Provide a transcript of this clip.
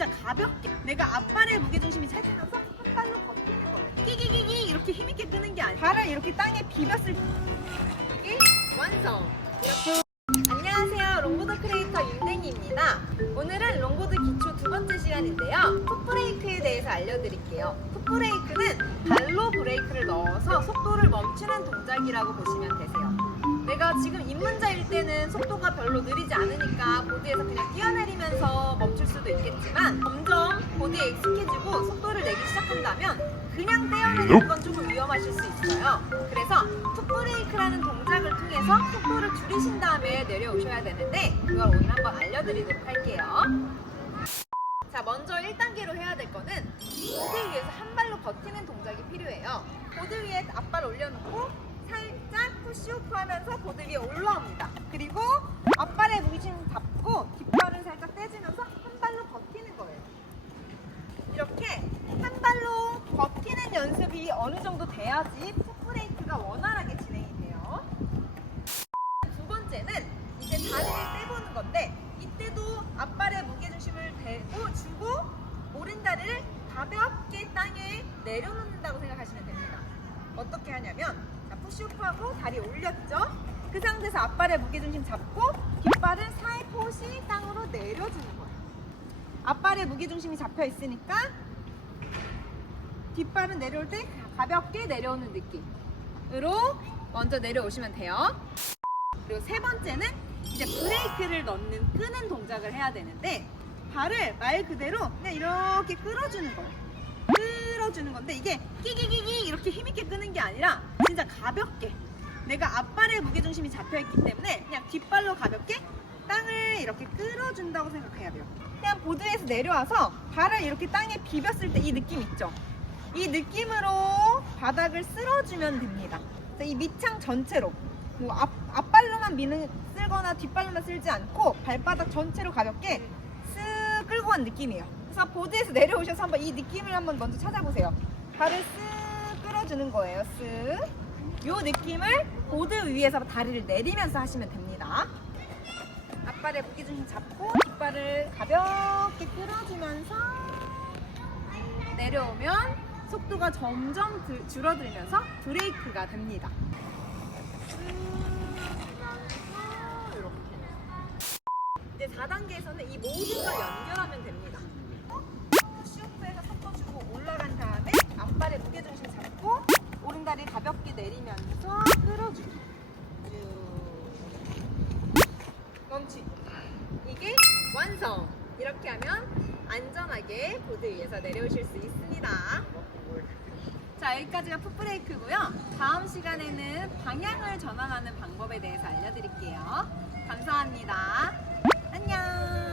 진짜 가볍게 내가 앞발의 무게중심이 살펴서 한 발로 버티는 거예요. 끼기기기 이렇게 힘있게 끄는 게 아니라 발을 이렇게 땅에 비볐을 때 완성. 이렇게. 안녕하세요. 롱보드 크리에이터 윤댕이입니다. 오늘은 롱보드 기초 두 번째 시간인데요. 풋브레이크에 대해서 알려드릴게요. 풋브레이크는 발로 브레이크를 넣어서 속도를 멈추는 동작이라고 보시면 되세요. 내가 지금 입문자일 때는 속도가 별로 느리지 않으니까 보드에서 그냥 뛰어내리면서 멈출 수도 있겠지만 점점 보드에 익숙해지고 속도를 내기 시작한다면 그냥 떼어내리는 건 조금 위험하실 수 있어요. 그래서 풋브레이크라는 동작을 통해서 속도를 줄이신 다음에 내려오셔야 되는데 그걸 오늘 한번 알려드리도록 할게요. 자, 먼저 1단계로 해야 될 거는 보드 위에서 한 발로 버티는 동작이 필요해요. 보드 위에 앞발 올려놓고 살짝 푸시오프 하면서 보드 위에 올라옵니다. 그리고 앞발에 무게중 잡고 뒷발을 살짝 떼주면서 한 발로 버티는 거예요. 이렇게 한 발로 버티는 연습이 어느 정도 돼야지 풋브레이크가 원활하게 진행이 돼요. 두 번째는 이제 다리를 떼보는 건데 이때도 앞발에 무게중심을 대고 주고 오른 다리를 가볍게 땅에 내려놓는다고 생각하시면 됩니다. 어떻게 하냐면 자, 푸시업하고 다리 올렸죠? 그 상태에서 앞발에 무게중심 잡고 뒷발을 살포시 땅으로 내려주는 거예요. 앞발에 무게중심이 잡혀 있으니까 뒷발은 내려올 때 가볍게 내려오는 느낌으로 먼저 내려오시면 돼요. 그리고 세 번째는 이제 브레이크를 넣는 끄는 동작을 해야 되는데 발을 말 그대로 그냥 이렇게 끌어주는 거예요. 끌어주는 건데 이게 끼기기기 이렇게 힘있게 끄는 게 아니라 진짜 가볍게 내가 앞발에 무게중심이 잡혀있기 때문에 그냥 뒷발로 가볍게 땅을 이렇게 끌어준다고 생각해야 돼요. 그냥 보드에서 내려와서 발을 이렇게 땅에 비볐을 때 이 느낌 있죠? 이 느낌으로 바닥을 쓸어주면 됩니다. 이 밑창 전체로 뭐 앞, 앞발로만 미는 쓸거나 뒷발로만 쓸지 않고 발바닥 전체로 가볍게 쓱 끌고 간 느낌이에요. 그래서 보드에서 내려오셔서 한번 이 느낌을 한번 먼저 찾아보세요. 발을 쓱 끌어주는 거예요. 쓱. 요 느낌을 보드 위에서 다리를 내리면서 하시면 됩니다. 앞발에 무게 중심 잡고 뒷발을 가볍게 끌어주면서 내려오면 속도가 점점 드- 줄어들면서 브레이크가 됩니다. 이제 4단계에서는 이 모든 걸 연결하면 됩니다. 내리면서 끌어주기. 쭉. 멈추기. 이게 완성! 이렇게 하면 안전하게 보드 위에서 내려오실 수 있습니다. 자, 여기까지가 풋브레이크고요. 다음 시간에는 방향을 전환하는 방법에 대해서 알려드릴게요. 감사합니다. 안녕!